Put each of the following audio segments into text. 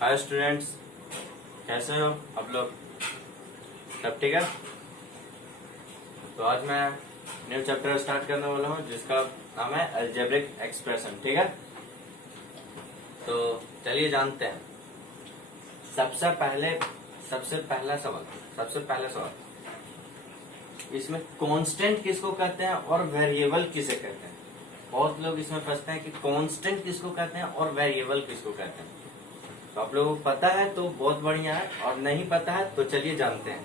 Hi students, कैसे हो आप लोग? सब ठीक है? तो आज मैं न्यू चैप्टर स्टार्ट करने वाला हूँ जिसका नाम है अलजेब्रिक एक्सप्रेशन। ठीक है, तो चलिए जानते हैं। सबसे पहला सवाल, इसमें कांस्टेंट किसको कहते हैं और वेरिएबल किसे कहते हैं? बहुत लोग इसमें फंसते हैं कि कांस्टेंट किसको कहते हैं और वेरिएबल किसको कहते हैं। तो आप लोगों को पता है तो बहुत बढ़िया है, और नहीं पता है तो चलिए जानते हैं।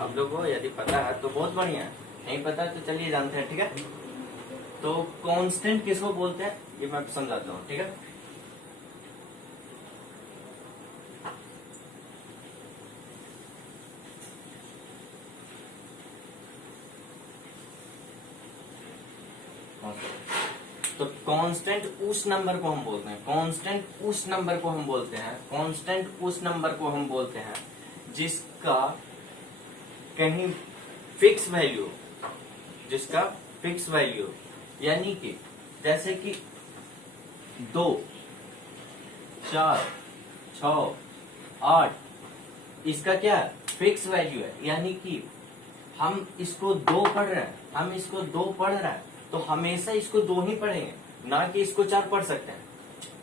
आप लोगों को यदि पता है तो बहुत बढ़िया है, नहीं पता है तो चलिए जानते हैं। ठीक है, तो कांस्टेंट किसको बोलते हैं ये मैं समझाता हूँ। ठीक है, तो कांस्टेंट उस नंबर को हम बोलते हैं, जिसका कहीं फिक्स वैल्यू, यानी कि जैसे कि 2, 4, 6, 8, इसका क्या है? फिक्स वैल्यू है। यानी कि हम इसको 2 पढ़ रहे हैं, तो हमेशा इसको 2 ही पढ़ेंगे, ना कि इसको 4 पढ़ सकते हैं,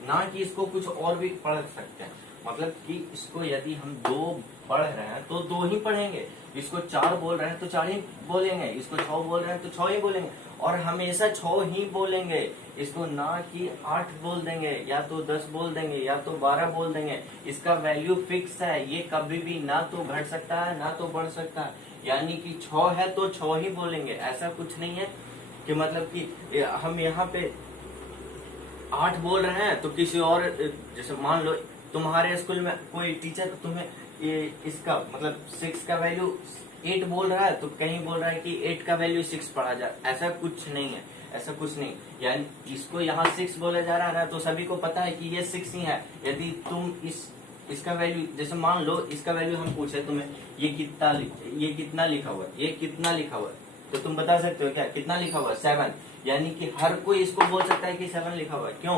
ना कि इसको कुछ और भी पढ़ सकते हैं। मतलब कि इसको यदि हम 2 पढ़ रहे हैं तो 2 ही पढ़ेंगे, इसको 4 बोल रहे हैं तो 4 ही बोलेंगे, इसको 6 बोल रहे हैं तो 6 ही बोलेंगे, और हमेशा 6 ही बोलेंगे। इसको ना कि 8 बोल देंगे, या तो 10 बोल देंगे, या तो 12 बोल देंगे। इसका वैल्यू फिक्स है, ये कभी भी ना तो घट सकता है ना तो बढ़ सकता है। यानी कि 6 है तो 6 ही बोलेंगे। ऐसा कुछ नहीं है कि मतलब कि हम यहाँ पे 8 बोल रहे हैं तो किसी और, जैसे मान लो तुम्हारे स्कूल में कोई टीचर तुम्हें इसका मतलब 6 का वैल्यू 8 बोल रहा है, तो कहीं बोल रहा है कि 8 का वैल्यू 6 पढ़ा जाए। ऐसा कुछ नहीं है, यानी इसको यहाँ 6 बोला जा रहा है तो सभी को पता है कि ये 6 ही है। यदि तुम इसका वैल्यू, जैसे मान लो इसका वैल्यू हम पूछे तुम्हें, ये कितना लिखा हुआ है, तो तुम बता सकते हो क्या कितना लिखा हुआ है? 7। यानी कि हर कोई इसको बोल सकता है कि 7 लिखा हुआ है। क्यों?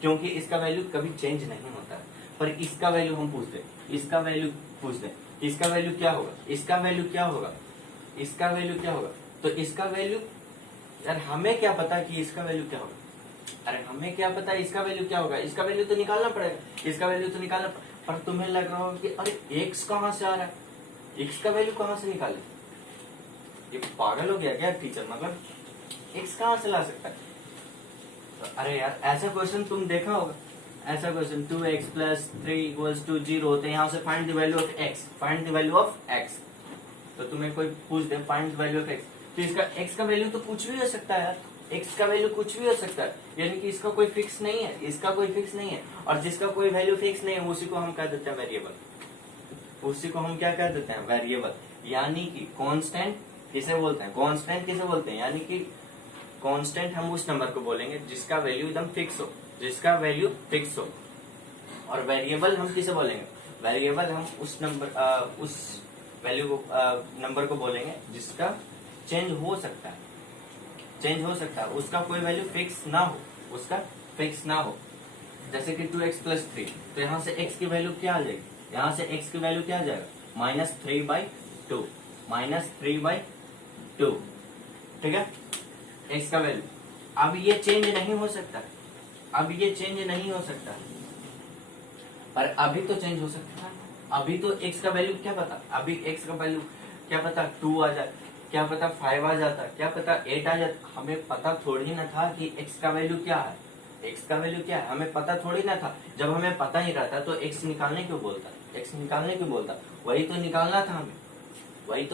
क्योंकि इसका वैल्यू कभी चेंज नहीं होता है। पर इसका वैल्यू हम पूछते, इसका वैल्यू क्या होगा? तो इसका वैल्यू, यार हमें क्या पता कि इसका वैल्यू क्या होगा? अरे हमें क्या पता इसका वैल्यू क्या होगा? इसका वैल्यू तो निकालना पड़ेगा, पर तुम्हें लग रहा होगा कि अरे एक्स कहाँ से आ रहा है, एक्स का वैल्यू कहाँ से निकाले? ये पागल हो गया क्या टीचर? मतलब एक्स कहाँ से ला सकता है? तो अरे यार ऐसा क्वेश्चन तुम देखा होगा, ऐसा क्वेश्चन 2x + 3 = 0, तो यहाँ से find the value of x, तो तुम्हें कोई पूछ they find the value of x, तो इसका x का वैल्यू तो कुछ भी हो सकता है यार, x का वैल्यू कुछ भी हो सकता है। यानी कि इसका कोई फिक्स नहीं है, और जिसका कोई वैल्यू फिक्स नहीं है उसी को हम कह देते हैं वेरिएबल। यानी कि कांस्टेंट किसे बोलते हैं? यानी कि कांस्टेंट हम उस नंबर को बोलेंगे जिसका वैल्यू एकदम फिक्स हो, और वेरिएबल हम किसे बोलेंगे? वेरिएबल हम उस नंबर को बोलेंगे जिसका चेंज हो सकता है, उसका कोई वैल्यू फिक्स ना हो। जैसे कि 2x + 3, तो यहाँ से x की वैल्यू क्या आ जाएगी? -3/2, ठीक है, x का वैल्यू। अब ये चेंज नहीं हो सकता, पर अभी तो चेंज हो सकता है। अभी तो x का वैल्यू क्या पता 2 आ जाए, क्या पता 5 आ जाता, क्या पता 8 आ जाता। हमें पता थोड़ी ना था कि x का वैल्यू क्या है, हमें पता थोड़ी ना था। जब हमें पता ही रहता तो x निकालने क्यों बोलता? वही तो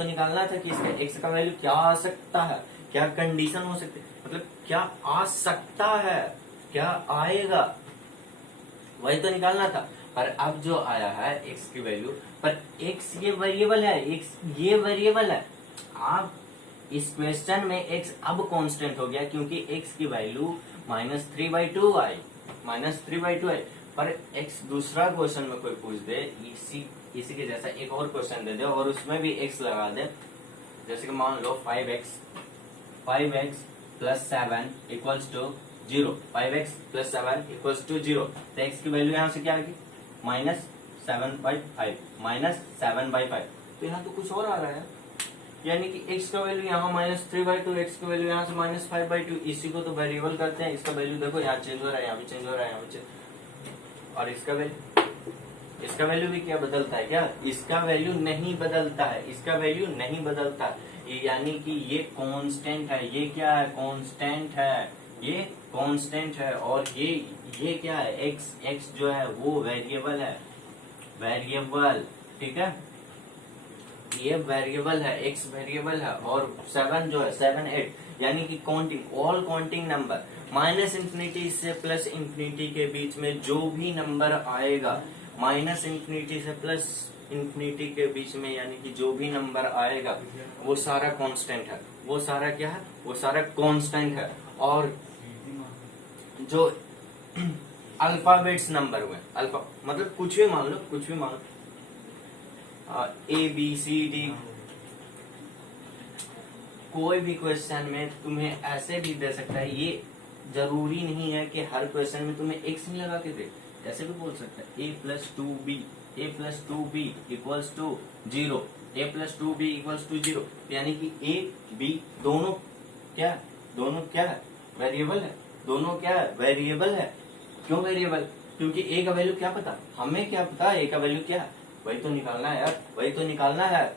निकालना था कि इसका x का वैल्यू क्या आ सकता है, क्या कंडीशन हो सकती है, मतलब क्या आ सकता है, क्या आएगा, वही तो निकालना था। पर अब जो आया है x की वैल्यू, पर x ये वेरिएबल है। आप इस क्वेश्चन में x अब कांस्टेंट हो गया क्योंकि x की वैल्यू -3/2 आई। पर x दूसरा क्वेश्चन में कोई पूछ दे इसी के जैसा एक और क्वेश्चन दे दे और उसमें भी x लगा दे, जैसे कि मान लो 5x + 7 = 0, 5x + 7 = 0, तो x की वैल्यू यहाँ से क्या आएगी? 7/5 -7/5। तो यहाँ तो कुछ और आ रहा है, यानी कि x का वैल्यू यहाँ -3/2, x का वैल्यू यहाँ से -5/2। इसी को तो वेरिएबल करते हैं। इसका वैल्यू देखो यहाँ चेंज हो रहा है, यहाँ भी चेंज हो रहा है, यहाँ भी चेंज। और इसका वैल्यू भी क्या बदलता है क्या? इसका वैल्यू नहीं बदलता है, इसका वैल्यू नहीं बदलता है। यानी कि ये कांस्टेंट है। ये क्या है? कांस्टेंट है, ये कांस्टेंट है। और ये क्या है? x जो है वो वेरिएबल है, वेरिएबल, ठीक है। ये वेरिएबल है, x वेरिएबल है। और 7 जो है 7 8, यानी कि काउंटिंग, ऑल काउंटिंग नंबर -∞ से +∞ के बीच में जो भी नंबर आएगा, -∞ से +∞ के बीच में, यानी कि जो भी नंबर आएगा वो सारा कांस्टेंट है। वो सारा क्या है? वो सारा कांस्टेंट है। और जो अल्फाबेट्स नंबर हुए, अल्फा मतलब कुछ भी मान लो, कुछ भी मान लो, ABCD, कोई भी क्वेश्चन में तुम्हें ऐसे भी दे सकता है। ये जरूरी नहीं है कि हर क्वेश्चन में तुम्हें x नहीं लगा के दे, ऐसे भी बोल सकता है a+2b = 0, a+2b = 0। यानी कि a b दोनों क्या है? वेरिएबल है। दोनों क्या है? वेरिएबल है। क्यों वेरिएबल? क्योंकि a का वैल्यू क्या पता, हमें क्या पता a का वैल्यू क्या है? वही तो निकालना है यार, वही तो निकालना है।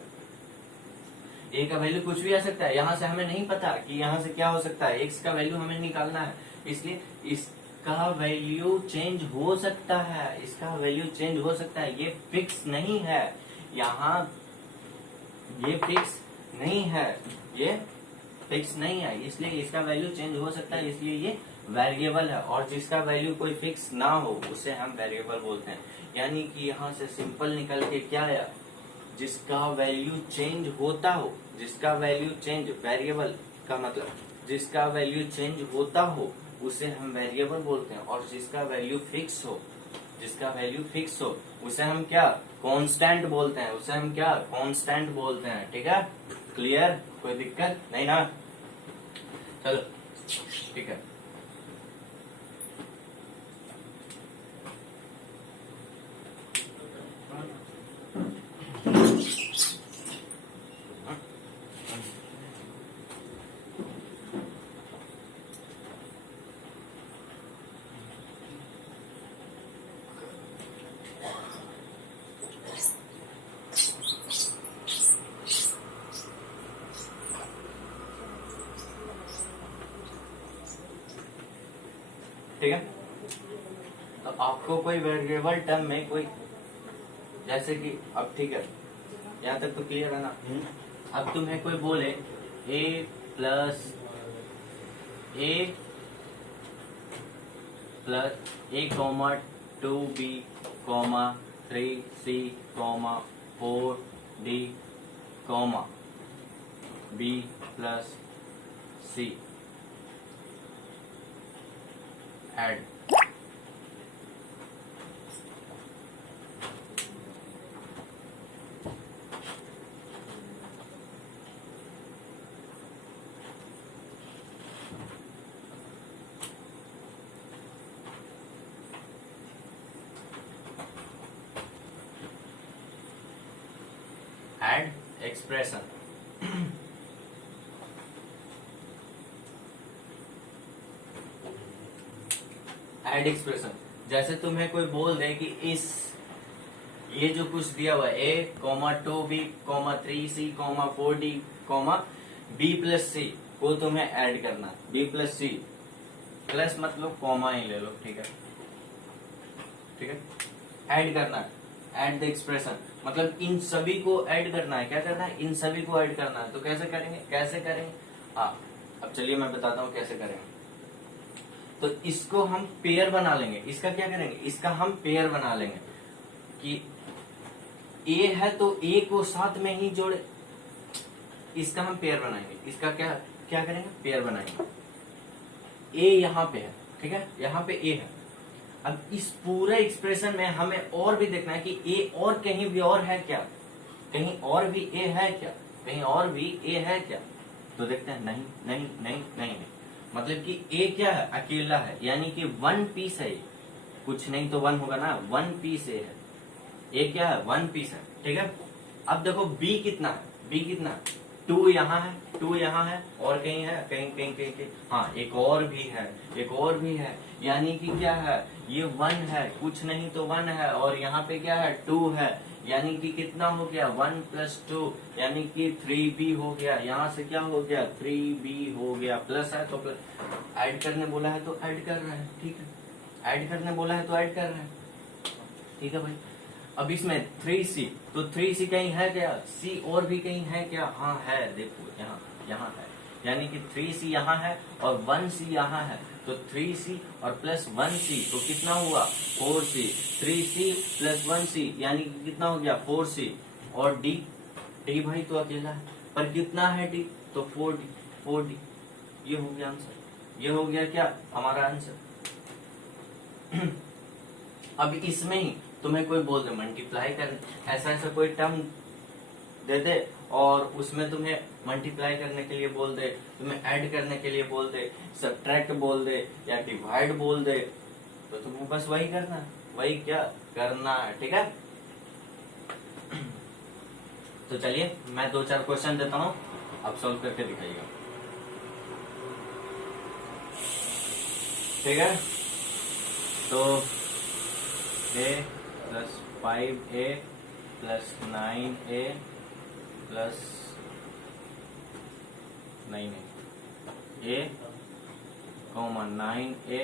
a का वैल्यू कुछ भी आ सकता है, यहाँ से हमें नहीं पता कि यहाँ से क्या हो सकता है। x का वैल्यू हमें निकालना है, इसलिए इसका वैल्यू चेंज हो सकता है, इसका वैल्यू चेंज हो सकता है। ये फिक्स नहीं है, यहाँ ये फिक्स नहीं है, ये फिक्स नहीं है, इसलिए इसका वैल्यू चेंज हो सकता है, इसलिए ये वेरिएबल है। और जिसका वैल्यू कोई फिक्स ना हो उसे हम वेरिएबल बोलते हैं। यानी कि यहाँ से सिंपल निकल के क्या आया? जिसका वैल्यू चेंज होता हो, जिसका वैल्यू चेंज, वेरिएबल का मतलब जिसका वैल्यू चेंज होता हो उसे हम वेरिएबल बोलते हैं। और जिसका वैल्यू फिक्स हो, जिसका वैल्यू फिक्स हो उसे हम क्या? कांस्टेंट बोलते हैं, उसे हम क्या? कांस्टेंट बोलते हैं। ठीक है, क्लियर? कोई दिक्कत नहीं ना? चलो ठीक है। ठीक है, तो आपको कोई वेरिएबल टर्म में कोई, जैसे कि अब ठीक है, यहाँ तक तो क्लियर है ना? अब तुम्हें कोई बोले a + a 2b, 3c, 4d, b + c, add expression. Add expression, जैसे तुम्हें कोई बोल दे कि इस ये जो कुछ दिया हुआ है a, 2b, 3c, 4d, b + c को तुम्हें ऐड करना। b + c, प्लस मतलब कॉमा ही ले लो, ठीक है, ठीक है। ऐड करना है, ऐड द एक्सप्रेशन, मतलब इन सभी को ऐड करना है। क्या करना है? इन सभी को ऐड करना है। तो कैसे करेंगे? कैसे करेंगे? हाँ, अब चलिए मैं बताता हूँ कैसे करेंगे। तो इसको हम पेयर बना लेंगे। इसका क्या करेंगे? इसका हम पेयर बना लेंगे कि a है तो a को साथ में ही जोड़े, इसका हम पेयर बनाएंगे। इसका क्या क्या करेंगे? पेयर बनाएंगे। a यहाँ पे है, ठीक है, यहाँ पे a है। अब इस पूरे एक्सप्रेशन में हमें और भी देखना है कि a और कहीं भी और है क्या, कहीं और भी a है क्या, कहीं और भी a है क्या। तो देखते हैं, नहीं नहीं नहीं नहीं नहीं, मतलब कि a क्या है? अकेला है, यानी कि 1 पीस है। कुछ नहीं तो 1 होगा ना, 1 पीस a है। ए क्या है, 1 पीस है, ठीक है। अब देखो बी कितना है, बी कितना है, 2 यहाँ है, 2 यहाँ है, और कहीं है, कहीं कहीं कहीं कहीं, हाँ एक और भी है, एक और भी है, यानी कि क्या है, ये 1 है, कुछ नहीं तो 1 है, और यहाँ पे क्या है, 2 है, यानी कि कितना हो गया, 1 + 2, यानी कि 3b हो गया। यहाँ से क्या हो गया, 3b हो गया। प्लस है तो प्लस, ऐड करने बोला है तो ऐड कर रहे हैं, ठीक है, ऐड करने बोला है तो ऐड कर रहे हैं, ठीक है भाई। अब इसमें 3c, तो 3c कहीं है क्या, c और भी कहीं है क्या, हाँ है, देखो यहाँ, यहाँ है, यानी कि 3c यहाँ है और 1c यहाँ है, तो 3c और प्लस 1c, तो कितना हुआ, 4c, 3c + 1c, यानी कि कितना हो गया, 4c, और d, d भाई तो अकेला है, पर कितना है d, तो 4d, 4d, ये हो गया आंसर, ये हो गया क्या हमारा आंसर। अब इसमें ही तुम्हें कोई बोल दे मल्टीप्लाई कर, ऐसा ऐसा कोई टर्म दे दे और उसमें तुम्हें मल्टीप्लाई करने के लिए बोल दे, तुम्हें ऐड करने के लिए बोल दे, सब्ट्रैक्ट बोल दे या डिवाइड बोल दे, तो तुम्हें बस वही करना है, वही क्या करना है, ठीक है। तो चलिए मैं 2-4 क्वेश्चन देता हूँ, आप सॉल्व करके दिखाइएगा, ठीक है। तो a + 5a + 9a + 9a, a, 9a,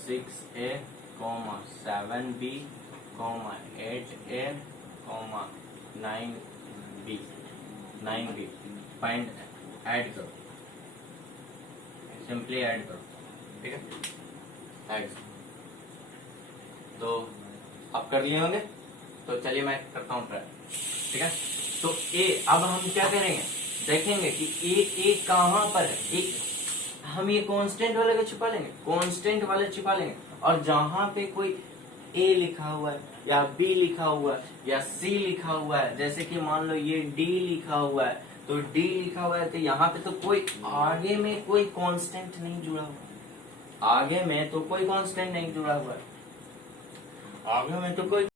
6a, 7b, 8a, 9b, 9b, find, add करो, सिंपली ऐड करो, ठीक है, ऐड। तो आप कर लिए होंगे, तो चलिए मैं करता हूँ ट्राई, ठीक है। तो ए, अब हम क्या करेंगे, देखेंगे कि ए कहाँ पर है, ए, हम ये कांस्टेंट वाले को छिपा लेंगे, कांस्टेंट वाले छिपा लेंगे, और जहां पे कोई ए लिखा हुआ है या बी लिखा हुआ है या सी लिखा हुआ है, जैसे कि मान लो ये डी लिखा हुआ है, तो डी लिखा हुआ है, तो यहाँ पे तो कोई आगे में कोई कांस्टेंट नहीं जुड़ा हुआ है, आगे में तो कोई कांस्टेंट नहीं जुड़ा हुआ है, आगे में तो कोई